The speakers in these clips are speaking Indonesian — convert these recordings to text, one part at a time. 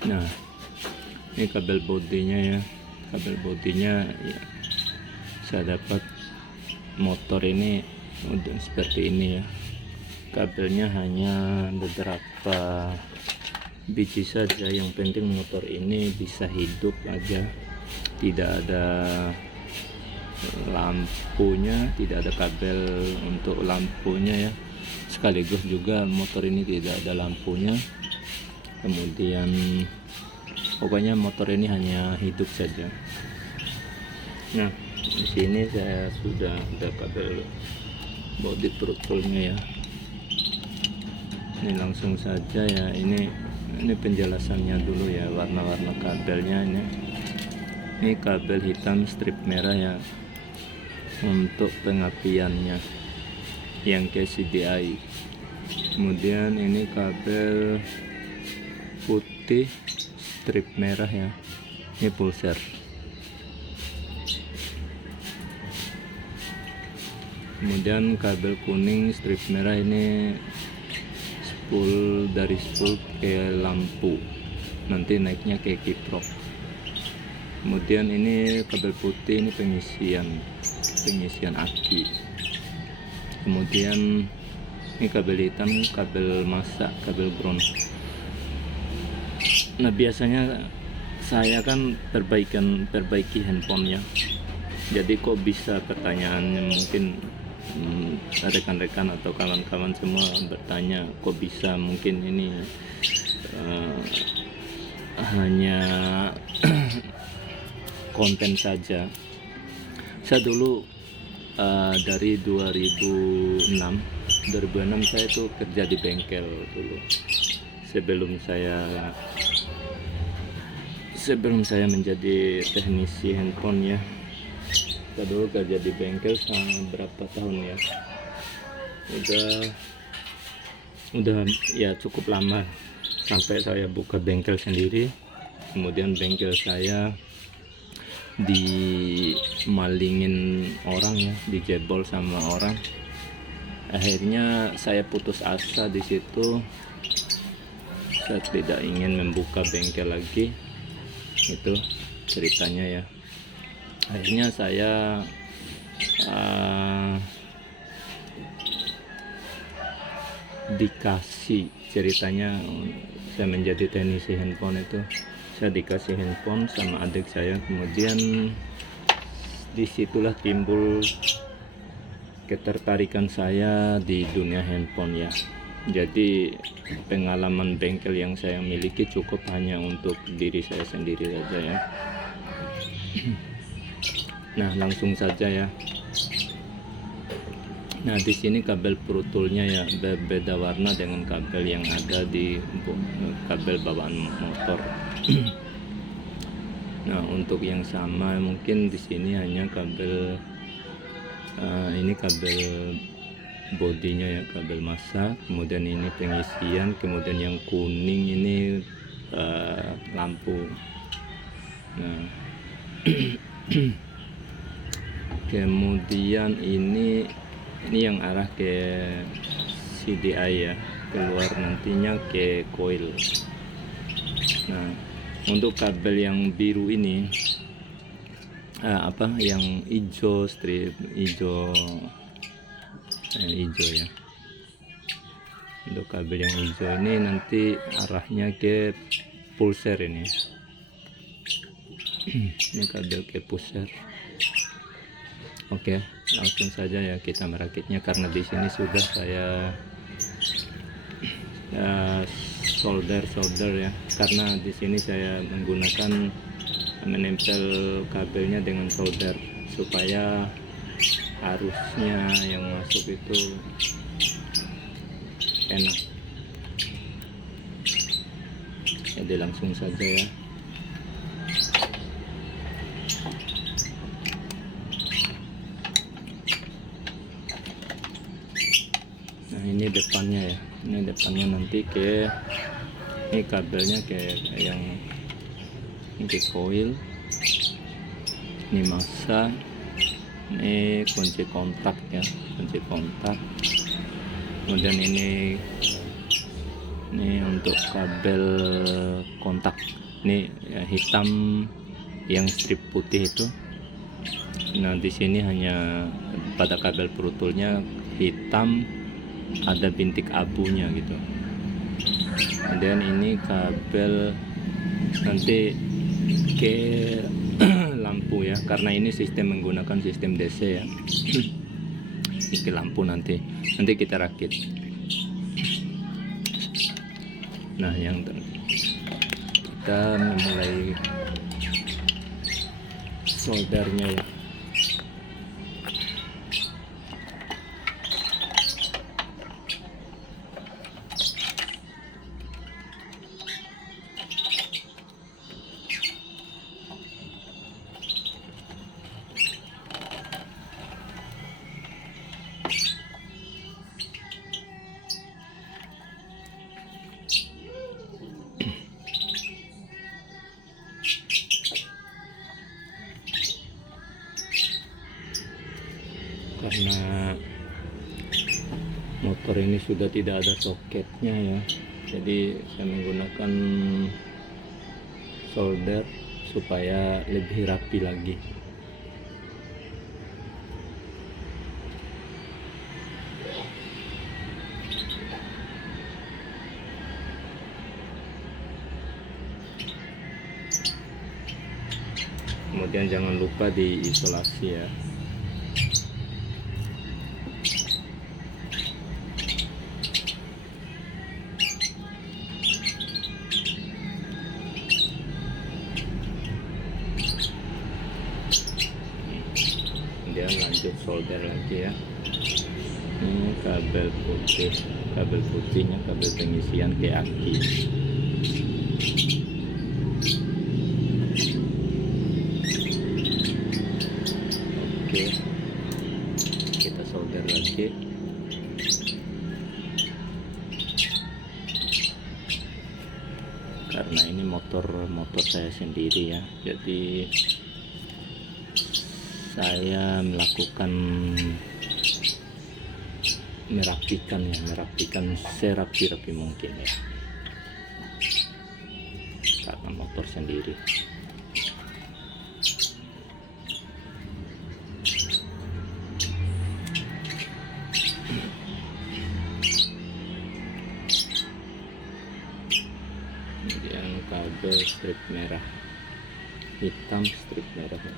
Nah, ini kabel bodinya ya, kabel bodinya ya, saya dapat motor ini udah seperti ini ya. Kabelnya hanya beberapa biji saja, yang penting motor ini bisa hidup aja, tidak ada lampunya, tidak ada kabel untuk lampunya ya, sekaligus juga motor ini tidak ada lampunya. Kemudian pokoknya motor ini hanya hidup saja. Nah, di sini saya sudah ada kabel body throttle-nya ya. Ini langsung saja ya, ini penjelasannya dulu ya, warna-warna kabelnya ini kabel hitam strip merah ya untuk pengapiannya yang ke CDI. Kemudian ini kabel putih strip merah ya, ini pulser. Kemudian kabel kuning strip merah ini spool, dari spool ke lampu, nanti naiknya ke kiprok. Kemudian ini kabel putih, ini pengisian aki. Kemudian ini kabel hitam, kabel masak, kabel ground. Nah, biasanya saya kan perbaiki handphonenya, jadi kok bisa, pertanyaannya mungkin rekan-rekan atau kawan-kawan semua bertanya, kok bisa, mungkin ini hanya konten saja. Saya dulu dari 2006 saya tuh kerja di bengkel dulu, sebelum saya menjadi teknisi handphone ya. Saya dulu kerja di bengkel selama berapa tahun ya, udah ya cukup lama, sampai saya buka bengkel sendiri. Kemudian bengkel saya dimalingin orang ya, dijebol sama orang. Akhirnya saya putus asa di situ, saya tidak ingin membuka bengkel lagi. Itu ceritanya ya. Akhirnya saya dikasih, ceritanya saya menjadi teknisi handphone itu, saya dikasih handphone sama adik saya. Kemudian disitulah timbul ketertarikan saya di dunia handphone ya. Jadi pengalaman bengkel yang saya miliki cukup hanya untuk diri saya sendiri saja ya. Nah, langsung saja ya. Nah, di sini kabel perutulnya ya berbeda warna dengan kabel yang ada di kabel bawaan motor. Nah, untuk yang sama mungkin di sini hanya kabel ini kabel bodinya ya, kabel masak. Kemudian ini pengisian. Kemudian yang kuning ini lampu. Nah, kemudian ini yang arah ke CDI ya, keluar nantinya ke coil. Nah, untuk kabel yang biru ini yang hijau, strip hijau ya, untuk kabel yang hijau ini nanti arahnya ke pulser ini. Ini kabel ke pulser. Oke, langsung saja ya kita merakitnya, karena di sini sudah saya solder ya, karena di sini saya menggunakan menempel kabelnya dengan solder supaya arusnya yang masuk itu enak. Jadi langsung saja ya. Nah, ini depannya ya, ini depannya nanti ini kabelnya ke yang ini coil, ini masa, ini kunci kontak ya, kunci kontak. Kemudian ini untuk kabel kontak. Ini hitam yang strip putih itu. Nah di sini hanya pada kabel perutulnya hitam, ada bintik abunya gitu. Dan ini kabel nanti ke lampu ya, karena ini sistem menggunakan sistem DC ya. Ini lampu nanti kita rakit. Nah yang kita memulai soldernya ya. Karena motor ini sudah tidak ada soketnya ya, jadi saya menggunakan solder supaya lebih rapi lagi. Kemudian jangan lupa diisolasi ya. Kemudian lanjut solder lagi ya. Ini kabel putihnya kabel pengisian ke aki. Oke, kita solder lagi. Karena ini motor saya sendiri ya, jadi saya melakukan merapikan serapi-rapi mungkin ya, karena motor sendiri. Kemudian kabel strip merah, hitam strip merah ya.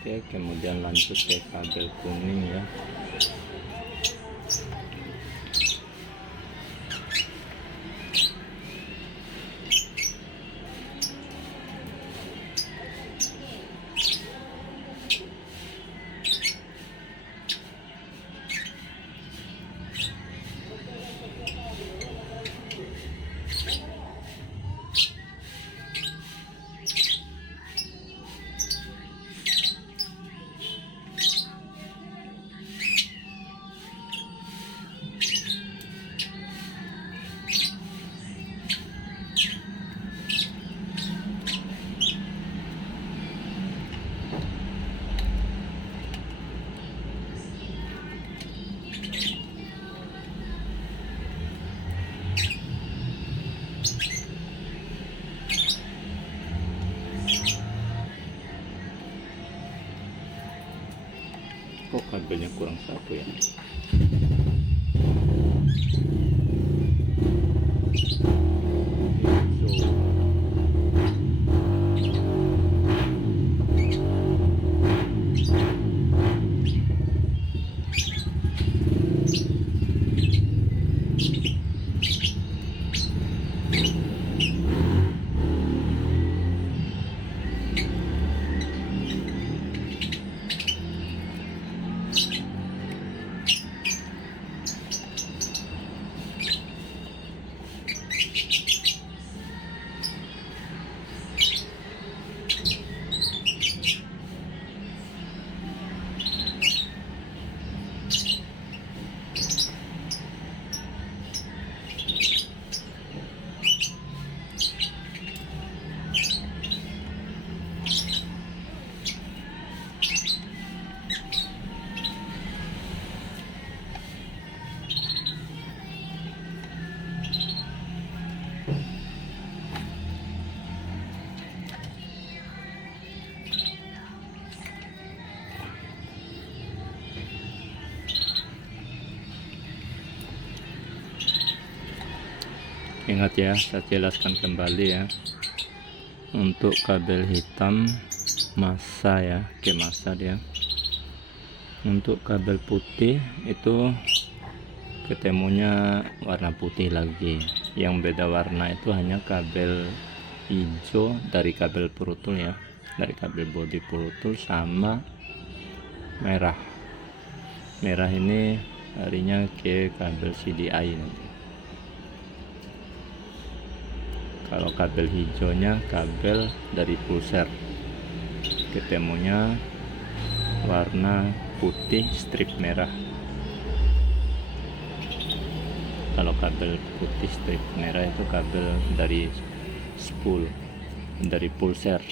Oke, kemudian lanjut ke kabel kuning ya. Kok kabelnya kurang satu ya? Ingat ya, saya jelaskan kembali ya. Untuk kabel hitam masa ya, ke masa dia. Untuk kabel putih itu ketemunya warna putih lagi. Yang beda warna itu hanya kabel hijau dari kabel purutul ya, dari kabel bodi purutul, sama merah. Merah ini harinya ke kabel CDI nanti. Kalau kabel hijaunya kabel dari pulser, ketemunya warna putih strip merah. Kalau kabel putih strip merah itu kabel dari spool, dari pulser.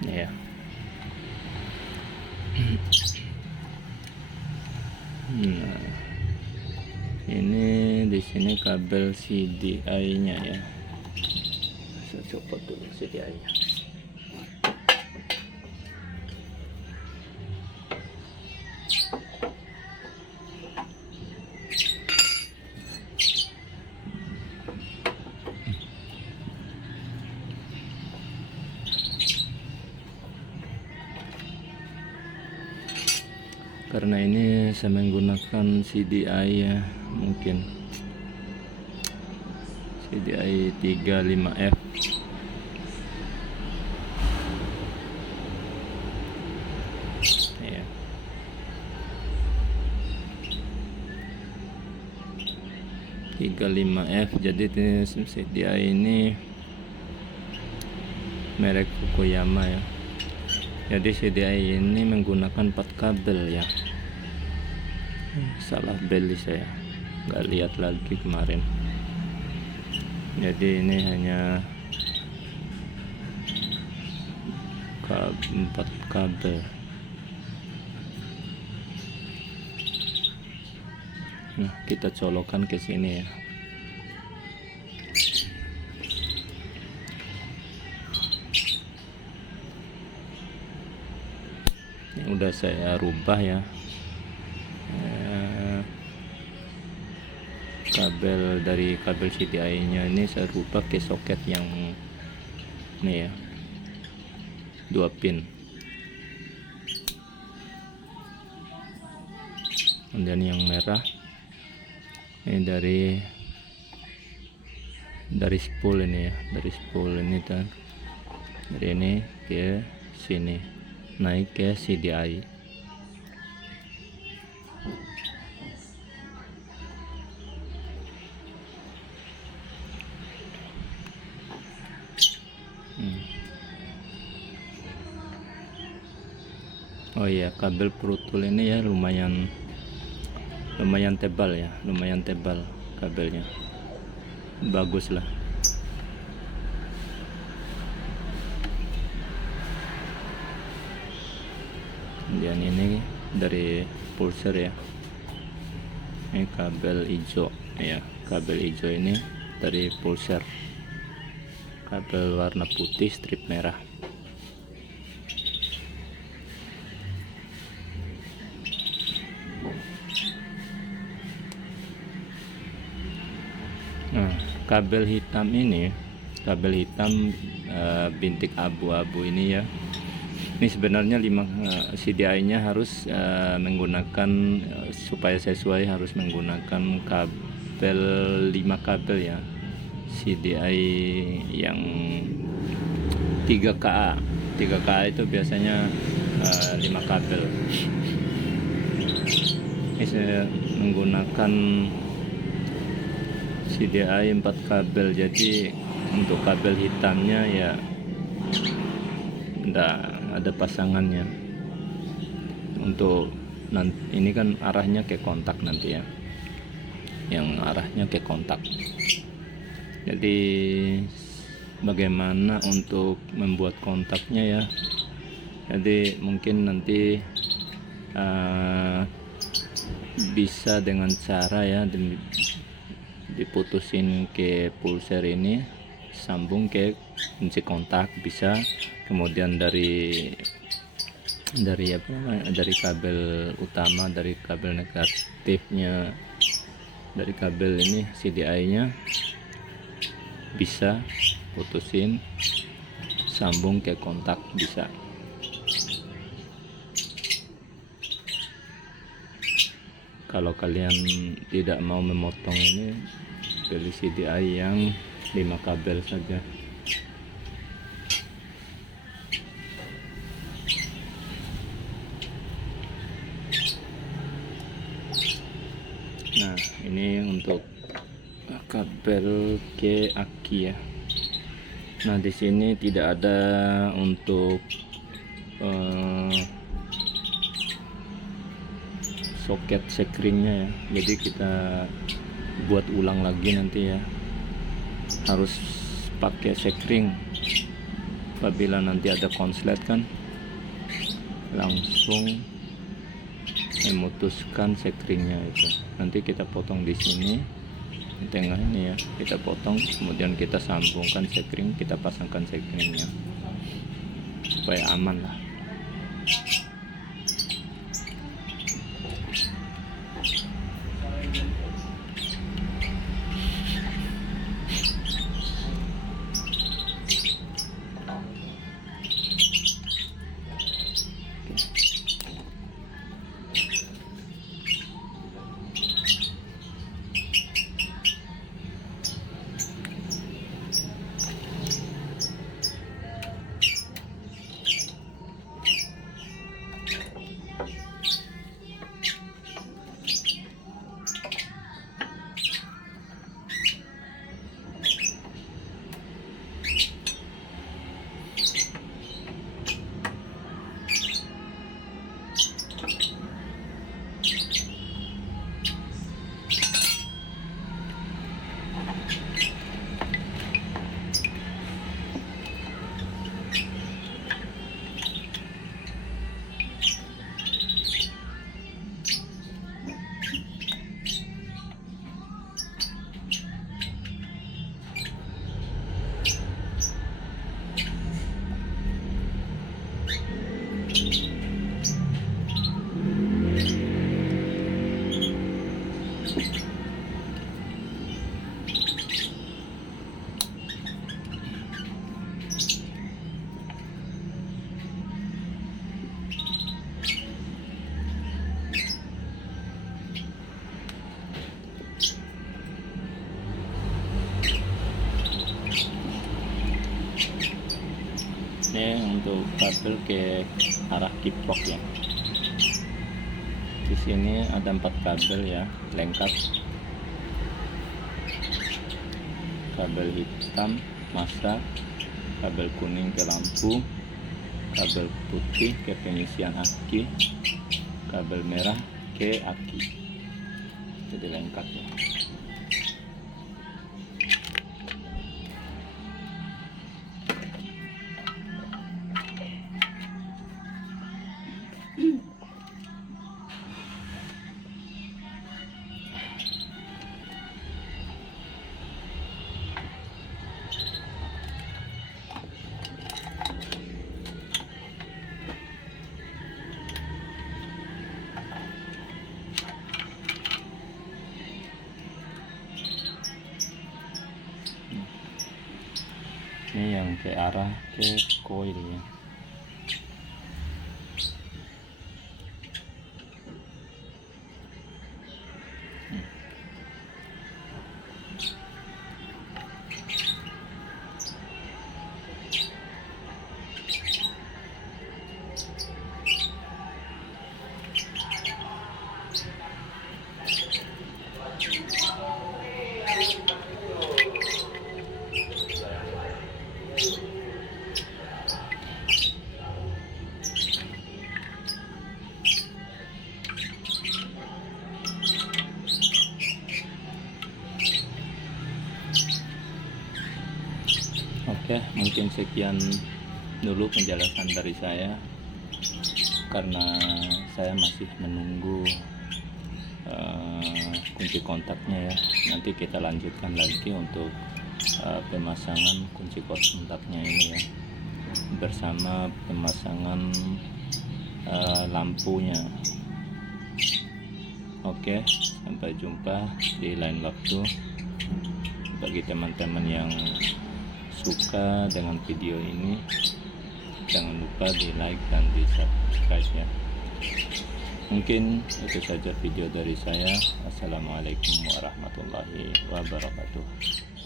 Ya. Nah, ini di sini kabel CDI-nya ya. Saya copot dulu CDI-nya. Karena ini saya menggunakan CDI ya, mungkin CDI 35F. Ya. F, jadi CDI ini merek Fukuyama ya. Jadi CDI ini menggunakan 4 kabel ya. Salah beli saya, nggak lihat lagi kemarin. Jadi ini hanya 4 kabel. Nah, kita colokan ke sini ya. Ini udah saya rubah ya. Kabel dari kabel CDI nya ini saya rubah ke soket yang ini ya, 2 pin. Kemudian yang merah ini dari spool ini ya, dari spool ini kan, dari ini ke sini naik ke CDI. Oh iya, kabel Protool ini ya lumayan tebal ya, lumayan tebal kabelnya, bagus lah. Kemudian ini dari Pulsar ya, ini kabel hijau ya, kabel hijau ini dari Pulsar, kabel warna putih strip merah. Nah, kabel hitam ini, kabel hitam bintik abu-abu ini ya, ini sebenarnya CDI-nya harus menggunakan supaya sesuai, harus menggunakan kabel 5 kabel ya, CDI yang 3KA itu biasanya 5 kabel. Ini saya menggunakan CDI 4 kabel, jadi untuk kabel hitamnya ya enggak ada pasangannya. Untuk nanti ini kan arahnya ke kontak nanti ya, yang arahnya ke kontak. Jadi bagaimana untuk membuat kontaknya ya, jadi mungkin nanti bisa dengan cara ya diputusin ke pulser ini, sambung ke kunci kontak bisa, kemudian dari apa namanya, dari kabel utama, dari kabel negatifnya, dari kabel ini CDI nya bisa putusin, sambung ke kontak bisa. Kalau kalian tidak mau memotong ini, beli CDI yang 5 kabel saja. Nah, ini untuk kabel ke aki ya. Nah, di sini tidak ada untuk soket sekringnya ya, jadi kita buat ulang lagi nanti ya, harus pakai sekring. Apabila nanti ada konslet kan langsung memutuskan sekringnya itu. Nanti kita potong di sini, di tengah ini ya, kita potong, kemudian kita sambungkan sekring, kita pasangkan sekringnya supaya aman lah. Ini untuk kabel ke arah kiprok ya. Di sini ada 4 kabel ya, lengkap. Kabel hitam masa, kabel kuning ke lampu, kabel putih ke pengisian aki, kabel merah ke aki. Jadi lengkap ya. Ini yang ke arah ke koil ya. Oke, mungkin sekian dulu penjelasan dari saya, karena saya masih menunggu kunci kontaknya ya. Nanti kita lanjutkan lagi untuk pemasangan kunci kontaknya ini ya, bersama pemasangan lampunya. Oke, sampai jumpa di lain waktu. Bagi teman-teman yang suka dengan video ini, jangan lupa di like dan di subscribe ya. Mungkin itu saja video dari saya. Assalamualaikum warahmatullahi wabarakatuh.